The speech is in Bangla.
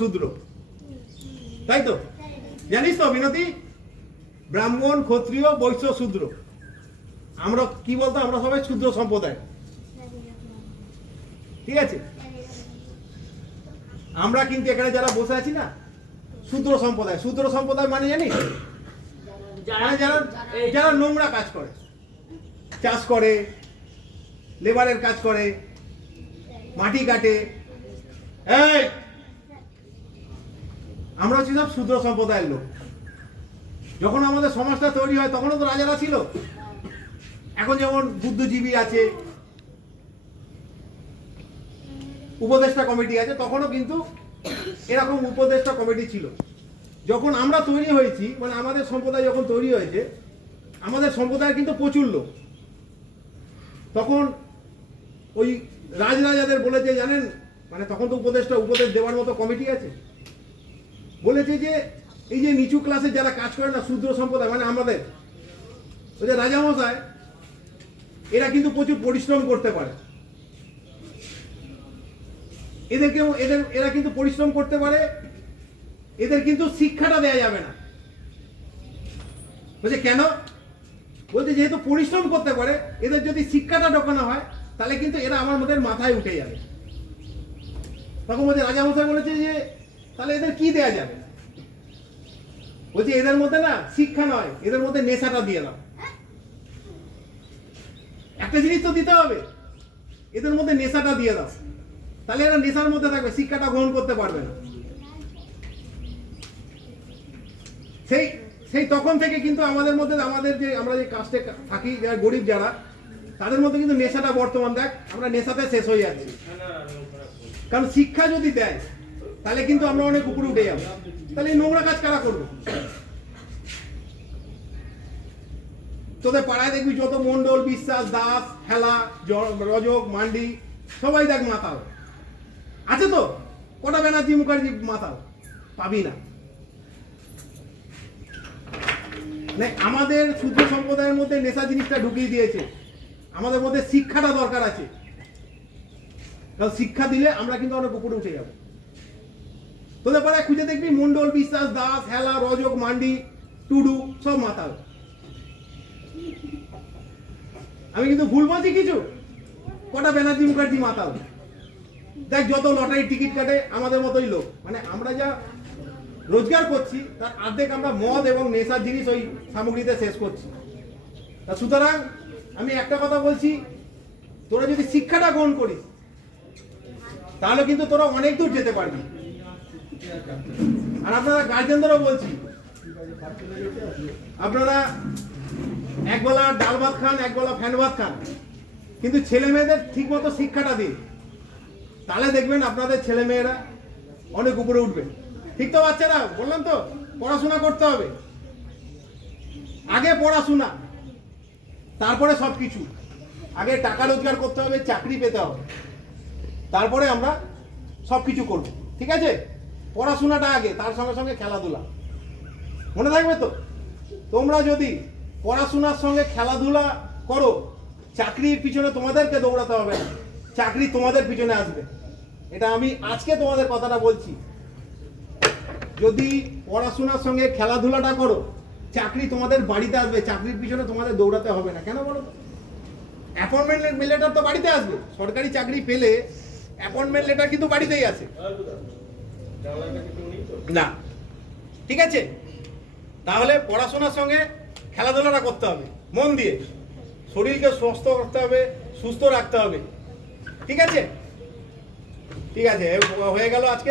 শূদ্র তাই তো? জানিস তো মিনতি ব্রাহ্মণ, ক্ষত্রিয় বৈশ্য শূদ্র আমরা কি বলতো? আমরা সবাই শূদ্র সম্প্রদায়। ঠিক আছে? আমরা কিন্তু এখানে যারা বসে আছি না, শূদ্র সম্প্রদায়। শূদ্র সম্প্রদায় মানে জানি মানে যারা যারা নোংরা কাজ করে। চাষ করে, লেবারের কাজ করে, মাটি কাটে। এই! আমরা হচ্ছি সব শূদ্র সম্প্রদায়ের লোক। যখন আমাদের সমাজটা তৈরি হয়, তখনও তো রাজারা ছিল। এখন যেমন বুদ্ধিজীবী আছে, উপদেষ্টা কমিটি আছে, তখনও কিন্তু এরকম উপদেষ্টা কমিটি ছিল। যখন আমরা তৈরি হয়েছি মানে আমাদের সম্প্রদায় যখন তৈরি হয়েছে, আমাদের সম্প্রদায় কিন্তু প্রচুর লোক। তখন ওই রাজরাজাদের বলেছে, জানেন মানে তখন তো উপদেশটা উপদেশ দেওয়ার মতো কমিটি আছে। বলেছে যে, এই যে নিচু ক্লাসে যারা কাজ করে না, শূদ্র সম্প্রদায় মানে আমাদের, ওই যে রাজামশাই এরা কিন্তু প্রচুর পরিশ্রম করতে পারে। এদেরকেও এদের, এরা কিন্তু পরিশ্রম করতে পারে, এদের কিন্তু শিক্ষাটা দেয়া যাবে না। বলছে, কেন? বলছে, যেহেতু পরিশ্রম করতে পারে, এদের যদি শিক্ষাটা ঢোকানো হয়, তাহলে কিন্তু এরা আমার মধ্যে মাথায় উঠে যাবে। তখন বলছে রাজামশাই বলেছে যে তাহলে এদের কি দেয়া যাবে? বলছি এদের মধ্যে না, শিক্ষা নয়, এদের মধ্যে নেশাটা দিয়ে দাও। একটা জিনিস তো দিতে হবে, এদের মধ্যে নেশাটা দিয়ে দাও। তাহলে এরা নেশার মধ্যে থাকবে, শিক্ষাটা গ্রহণ করতে পারবে না। সেই সেই তখন থেকে কিন্তু আমাদের মধ্যে, আমাদের যে আমরা যে কাস্টে থাকি, যারা গরিব যারা, তাদের মধ্যে কিন্তু নেশাটা বর্তমান দেখ, আমরা নেশাতে শেষ হয়ে যাচ্ছি। কারণ শিক্ষা যদি দেয় তাহলে কিন্তু আমরা অনেক উপরে উঠে যাব। তাহলে নোংরা কাজ কারা করবে? তোদের পাড়ায় দেখবি যত মন্ডল বিশ্বাস, দাস হেলা রজক, মান্ডি, সবাই দেখ মাতাল। আছে তো? কটা ব্যানার্জি, মুখার্জি মাতাল? পাবি না। মানে আমাদের শুদ্ধ সম্প্রদায়ের মধ্যে নেশা জিনিসটা ঢুকিয়ে দিয়েছে। আমাদের মধ্যে শিক্ষাটা দরকার আছে। কারণ শিক্ষা দিলে আমরা কিন্তু অনেক উপরে উঠে যাব। তোদের পাড়ায় খুঁজে দেখবি মন্ডল বিশ্বাস, দাস, হেলা, রজক, মান্ডি, টুডু, সব মাতাল। আমি কিন্তু ভুল বলছি কিছু? কটা ব্যানার্জি মুখার্জি মাতাল? দেখ, যত লটারি টিকিট কাটে, আমাদের মতোই লোক। মানে আমরা যা রোজগার করছি, তার অর্ধেক আমরা মদ এবং নেশার জিনিস ওই সামগ্রীতে শেষ করছি। তা সুতরাং, আমি একটা কথা বলছি, তোরা যদি শিক্ষাটা গ্রহণ করিস, তাহলে কিন্তু তোরা অনেক দূর যেতে পারবি। আর আপনারা গার্জেনদেরও বলছি। আপনারা একবেলা ডাল ভাত খান, একবেলা ফ্যান ভাত খান। কিন্তু ছেলে মেয়েদের ঠিক মতো শিক্ষাটা দিন। তাহলে দেখবেন আপনাদের ছেলে মেয়েরা অনেক উপরে উঠবে। ঠিক তো বাচ্চারা? বললাম তো, পড়াশোনা করতে হবে। আগে পড়াশোনা, তারপরে সব কিছু আগে টাকা রোজগার করতে হবে, চাকরি পেতে হবে। তারপরে আমরা সব কিছু করব। ঠিক আছে? পড়াশোনাটা আগে, তার সঙ্গে সঙ্গে খেলাধুলা। মনে থাকবে তো? তোমরা যদি পড়াশোনার সঙ্গে খেলাধুলা করো, চাকরির পিছনে তোমাদেরকে দৌড়াতে হবে না। চাকরি তোমাদের পিছনে আসবে। এটা আমি আজকে তোমাদের কথাটা বলছি। যদি পড়াশোনার সঙ্গে খেলাধুলাটা করো, চাকরি তোমাদের বাড়িতে আসবে। চাকরির পিছনে তোমাদের দৌড়াতে হবে না। কেন বলো? অ্যাপয়েন্টমেন্ট লেটার তো বাড়িতে আসবে। সরকারি চাকরি পেলে অ্যাপয়েন্টমেন্ট লেটার কিন্তু বাড়িতেই আছে। না। ঠিক আছে? তাহলে পড়াশোনার সঙ্গে খেলাধুলাটা করতে হবে, মন দিয়ে। শরীরকে সুস্থ করতে হবে, সুস্থ রাখতে হবে। ঠিক আছে? ঠিক আছে হয়ে গেল আজকে।